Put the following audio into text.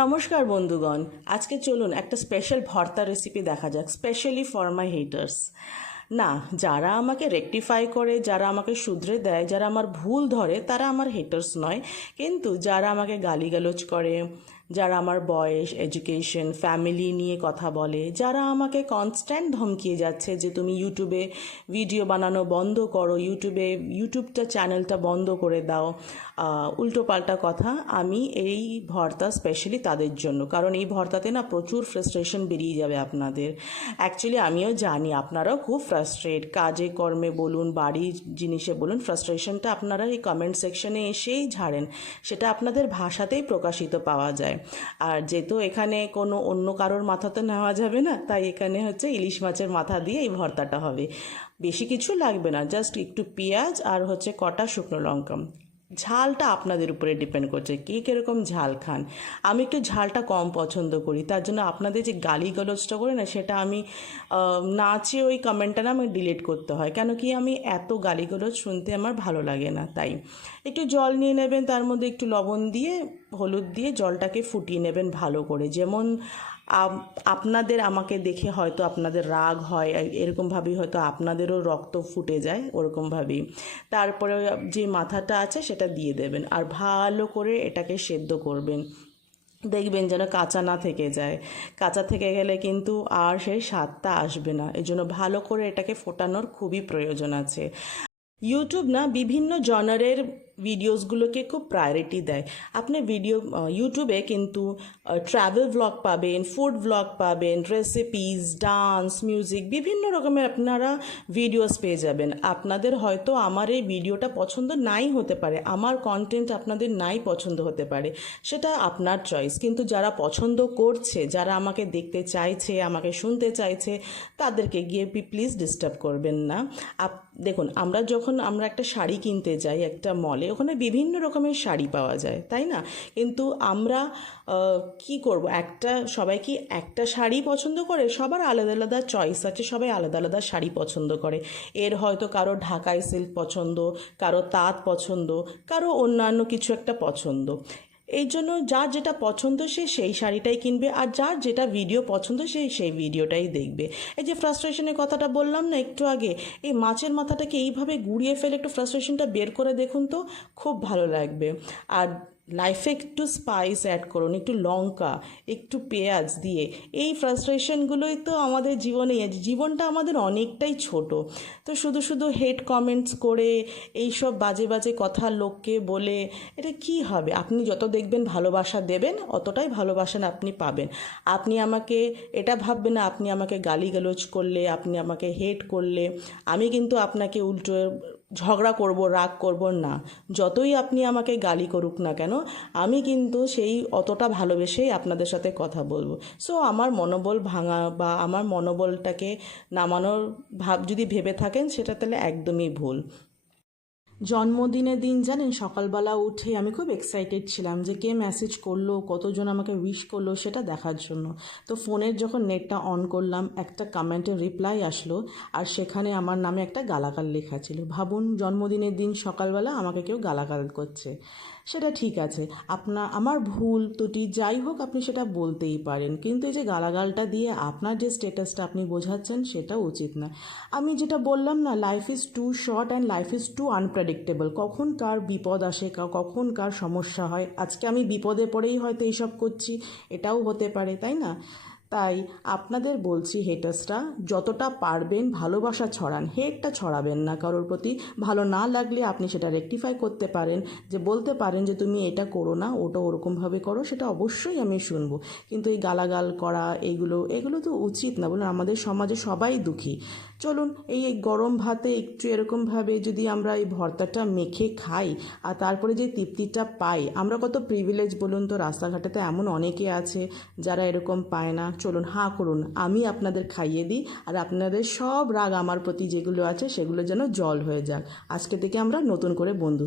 নমস্কার বন্ধুগণ, আজকে চলুন একটা স্পেশাল ভর্তা রেসিপি দেখা যাক, স্পেশালি ফর মাই হেটার্স। না, যারা আমাকে রেকটিফাই করে, যারা আমাকে শুধরে দেয়, যারা আমার ভুল ধরে, তারা আমার হেটার্স নয়। কিন্তু যারা আমাকে গালিগালোচ করে, যারা আমার বয়স, এডুকেশন, ফ্যামিলি নিয়ে কথা বলে, যারা আমাকে কনস্ট্যান্ট ধমকিয়ে যাচ্ছে যে তুমি ইউটিউবে ভিডিও বানানো বন্ধ করো, ইউটিউবটা চ্যানেলটা বন্ধ করে দাও, উল্টোপাল্টা কথা, আমি এই ভর্তা স্পেশালি তাদের জন্য। কারণ এই ভর্তাতে না প্রচুর ফ্রাস্ট্রেশন বেরিয়ে যাবে আপনাদের। অ্যাকচুয়ালি আমিও জানি আপনারাও খুব ফ্রাস্ট্রেট, কাজে কর্মে বলুন, বাড়ির জিনিসে বলুন, ফ্রাস্ট্রেশনটা আপনারা এই কমেন্ট সেকশনে এসেই ঝাড়েন, সেটা আপনাদের ভাষাতেই প্রকাশিত পাওয়া যায়। আর যেহেতু এখানে কোনো অন্য কারোর মাথাতে নেওয়া যাবে না, তাই এখানে হচ্ছে ইলিশ মাছের মাথা দিয়ে এই ভর্তাটা হবে। বেশি কিছু লাগবে না, জাস্ট একটু পেঁয়াজ আর হচ্ছে কটা শুকনো লঙ্কা। ঝালটা আপনাদের উপরে ডিপেন্ড করছে কে কীরকম ঝাল খান। আমি একটু ঝালটা কম পছন্দ করি, তার জন্য আপনাদের যে গালিগালোচটা করে না, সেটা আমি না চেয়ে ওই কমেন্টটা না আমাকে ডিলিট করতে হয়। কেন কি আমি এত গালিগালোচ শুনতে আমার ভালো লাগে না। তাই একটু জল নিয়ে নেবেন, তার মধ্যে একটু লবণ দিয়ে, হলুদ দিয়ে জলটাকে ফুটিয়ে নেবেন ভালো করে। যেমন আপনাদের আমাকে দেখে হয়তো আপনাদের রাগ হয়, এরকমভাবেই হয়তো আপনাদেরও রক্ত ফুটে যায়, ওরকমভাবেই। তারপরে যে মাথাটা আছে সেটা দিয়ে দেবেন, আর ভালো করে এটাকে সেদ্ধ করবেন। দেখবেন যেন কাঁচা না থেকে যায়। কাঁচা থেকে গেলে কিন্তু আর সেই স্বাদটা আসবে না। এই জন্য ভালো করে এটাকে ফোটানোর খুবই প্রয়োজন আছে। ইউটিউব না বিভিন্ন জনারের ভিডিওসগুলোকে খুব প্রায়োরিটি দেয়। আপনি ইউটিউবে কিন্তু ট্রাভেল ভ্লগ পাবেন, ফুড ভ্লগ পাবেন, রেসিপিস, ডান্স, মিউজিক, বিভিন্ন রকমের আপনারা ভিডিওস পেয়ে যাবেন। আপনাদের হয়তো আমার এই ভিডিওটা পছন্দ নাই হতে পারে, আমার কন্টেন্ট আপনাদের নাই পছন্দ হতে পারে, সেটা আপনার চয়েস। কিন্তু যারা পছন্দ করছে, যারা আমাকে দেখতে চাইছে, আমাকে শুনতে চাইছে, তাদেরকে গিয়ে প্লিজ ডিস্টার্ব করবেন না। দেখুন, আমরা একটা শাড়ি কিনতে যাই একটা মলে, ওখানে বিভিন্ন রকমের শাড়ি পাওয়া যায়, তাই না? কিন্তু আমরা কি করব, সবাই কি একটা শাড়ি পছন্দ করে? সবার আলাদা আলাদা চয়েস আছে, সবাই আলাদা আলাদা শাড়ি পছন্দ করে। এর হয়তো কারো ঢাকাই সিল্ক পছন্দ, কারো তাঁত পছন্দ, কারো অন্যান্য কিছু একটা পছন্দ। এই জন্য যার যেটা পছন্দ সে সেই শাড়িটাই কিনবে, আর যার যেটা ভিডিও পছন্দ সেই ভিডিওটাই দেখবে। এই যে ফ্রাস্ট্রেশনের কথাটা বললাম না একটু আগে, এই মাছের মাথাটাকে এইভাবে গুঁড়িয়ে ফেলে একটু ফ্রাস্ট্রেশনটা বের করে দেখুন তো, খুব ভালো লাগবে। আর লাইফে একটু স্পাইস অ্যাড করুন, একটু লঙ্কা, একটু পেঁয়াজ দিয়ে। এই ফ্রাস্ট্রেশনগুলোই তো আমাদের জীবনেই আছে। জীবনটা আমাদের অনেকটাই ছোট, তো শুধু শুধু হেট কমেন্টস করে, এইসব বাজে বাজে কথা লোককে বলে এটা কি হবে? আপনি যত দেখবেন ভালোবাসা দেবেন, অতটাই ভালোবাসা আপনি পাবেন। আপনি আমাকে এটা ভাববেন না, আপনি আমাকে গালিগালোচ করলে, আপনি আমাকে হেট করলে আমি কিন্তু আপনাকে উল্টো ঝগড়া করব, রাগ করব না। যতই আপনি আমাকে গালি করুক না কেন, আমি কিন্তু সেই অতটা ভালোবেসেই আপনাদের সাথে কথা বলবো। সো আমার মনোবল ভাঙা বা আমার মনোবলটাকে নামানোর যদি ভেবে থাকেন, সেটা তাহলে একদমই ভুল। জন্মদিনের দিন জানেন, সকালবেলা উঠে আমি খুব এক্সাইটেড ছিলাম যে কে মেসেজ করলো, কতজন আমাকে উইশ করলো সেটা দেখার জন্য। তো ফোনের যখন নেটটা অন করলাম, একটা কমেন্টের রিপ্লাই আসলো, আর সেখানে আমার নামে একটা গালাগাল লেখা ছিল। ভাবুন, জন্মদিনের দিন সকালবেলা আমাকে কেউ গালাগাল করছে। সেটা ঠিক আছে, আমার ভুল ত্রুটি যাই হোক, আপনি সেটা বলতেই পারেন, কিন্তু এই যে গালাগালটা দিয়ে আপনার যে স্ট্যাটাসটা আপনি বোঝাচ্ছেন, সেটা উচিত না। আমি যেটা বললাম না, life is too short and life is too unpredictable. কখন কার বিপদ আসে, কখন কার সমস্যা হয়। আজকে আমি বিপদে পড়েই হয়তো এইসব করছি, এটাও হতে পারে, তাই না? তাই আপনাদের বলছি, হেটার্সরা যতটা পারবেন ভালোবাসা ছড়ান, হেটটা ছড়াবেন না কারোর প্রতি। ভালো না লাগলে আপনি সেটা রেকটিফাই করতে পারেন, যে বলতে পারেন যে তুমি এটা করো না, ওটা ওরকমভাবে করো, সেটা অবশ্যই আমি শুনবো। কিন্তু এই গালাগাল করা, এগুলো তো উচিত না। বলুন, আমাদের সমাজে সবাই দুঃখী। চলুন, এই গরম ভাতে একটু এরকমভাবে যদি আমরা এই ভর্তাটা মেখে খাই, আর তারপরে যে তৃপ্তিটা পাই, আমরা কত প্রিভিলেজ বলুন তো। রাস্তাঘাটে এমন অনেকে আছে যারা এরকম পায় না। চলুন, হাঁ করুন, আমি আপনাদের খাইয়ে দিই, আর আপনাদের সব রাগ আমার প্রতি যেগুলো আছে সেগুলো যেন জল হয়ে যাক। আজকে থেকে আমরা নতুন করে বন্ধু।